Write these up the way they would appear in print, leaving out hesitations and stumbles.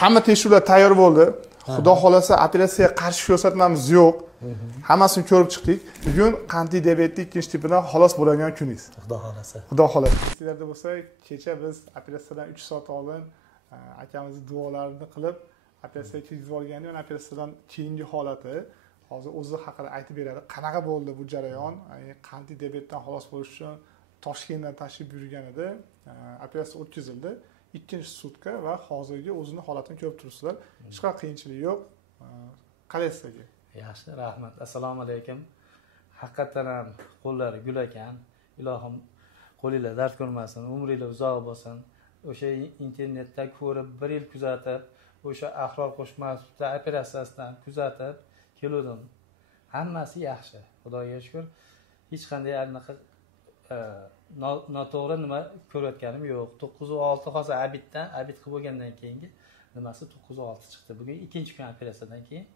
Hamma tekshiruvlar tayyor bo'ldi. Xudo xolasa operatsiyaga qarshi ko'rsatmamiz yo'q. Hammasini ko'rib chiqdik. Bugun qandli diabetni ikkinchi tipidan xalos bo'ladigan kuningiz. Xudo xolasa. Xudo xolasa. Sizlarda bo'lsa, kecha biz operatsiyadan 3 soat oldin akamizni duolarini qilib, operatsiyaga kirgizib olgandik. Yana operatsiyadan keyingi holati hozir o'zi haqida aytib beradi. Qanaqa bo'ldi bu jarayon? Qandli diabetdan xalos bo'lish uchun Toshkentdan tashrif buyurgan edi. Operatsiya o'tkazildi. Ikkinchi sutka va hozirgi o'zini holatini ko'rib turibsizlar. Hech qanaqa qiyinchilik yo'q. Qalaysiz aka? Yaxshi, rahmat. Assalomu alaykum. Haqiqatan ham qo'llari gul ekan. Ilohim qo'linglar dard ko'rmasin, umringlar uzoq bo'lsin. O'sha internetda ko'rib, 1 yil kuzatib, o'sha Ahror Qo'shmatovning operatsiyasidan kuzatib keldim. Hammasi yaxshi. Xudoga shukr. Hech qanday anaqa noto'g'ri nima ko'rayotganim yo'q. 9.6 hozir abid qilib bo'lgandan keyingi nimasi 9.6 chiqdi. Bugun ikkinchi kun operatsiyadan keyin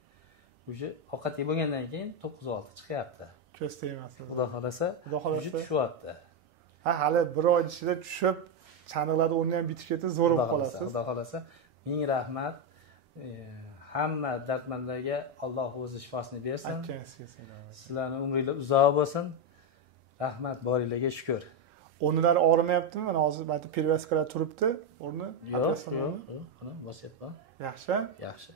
o'sha ovqat yeb bo'lgandan keyin 9.6 chiqyapti. Ko'z tegmasin. Xudo xolasa, tushyapti. Hali 1 oy ichida tushib, chaniqlarda o'rni ham bitib ketib, zo'r bo'lib qolasiz. Xudo xolasa, ming rahmat. Hamma dardmanlarga Alloh o'zi shifosini bersin. Sizlarning umringlar uzoq bo'lsin. Rahmat, boringlarga shukr. O'rnlari og'rimayaptimi? Mana hozir aytib pervaskalar turibdi. O'rni yo'q, bosyapman. Yaxshi? Yaxshi.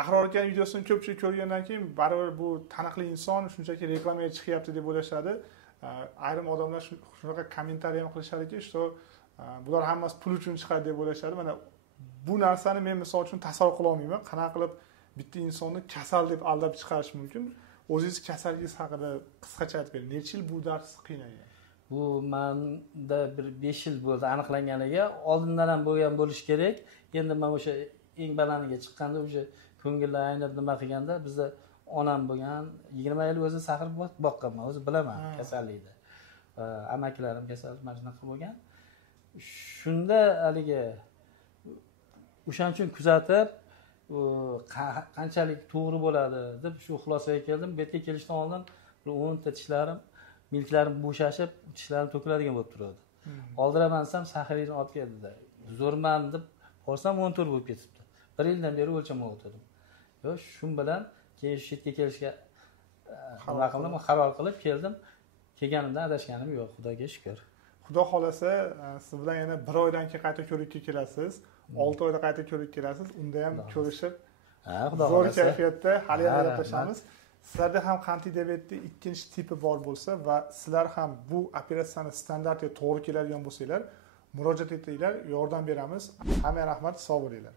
Ahror aka videosini ko'pchilik ko'rgandan keyin baribir bu taniqli inson shunchaki reklamaga chiqyapti deb o'ylashadi. Ayrim odamlar shunaqa kommentariy ham qilishadiki, что bular hammasi pul uchun chiqadi deb o'ylashadi. Mana bu narsani men misol uchun tasavvur qila olmayman. Qanaqa qilib bitta insonni kasal deb aldab chiqarish mumkin? O'zingiz kasalligingiz haqida qisqacha aytib bering. Necha yil bu dars qiynagan? Bu menda bir 5 yil bo'ldi aniqlanganiga. Oldindan ham bo'lgan bo'lish kerak. Endi men o'sha eng balandiga chiqqanda o'sha ko'ngillar aynab nima qilganda bizda onam bo'lgan 20 yil o'zi saqirib boqqanman, o'zi bilaman kasallikni. Amakilarim kasal mana shunaqa bo'lgan. Shunda haligi o'shaning uchun kuzatib qanchalik to'g'ri bo'ladi deb shu xulosaga keldim. Bu yerga kelishdan oldin 10 ta tishlarim, milklarim bo'shashib, tishlarim to'kiladigan bo'lib turadi. Oldiraman desam sahariyni olib keldida. Zo'rman deb borsam 14 bo'lib ketibdi. 1 yildan beri o'lchamoq o'tirdim. Yo, shu bilan keyin shu yerga kelishga qaror qilib keldim. Kelganimda adashganim yo'q, Xudoga shukr. Xudo xolasa, siz bilan yana 1 oydan keyin qayta ko'rikka kelasiz. 6 oyda qayta ko'rikka kelasiz. Unda ham ko'rishib, zo'r kayfiyatda hali ham gaplashamiz. Sizlarda ham qandli diabetning ikkinchi tipi bor bo'lsa va sizlar ham bu operatsiyani standartiga to'g'ri keladigan bo'lsanglar, murojaat etinglar, yordam beramiz. Hamma rahmat, sog' bo'linglar.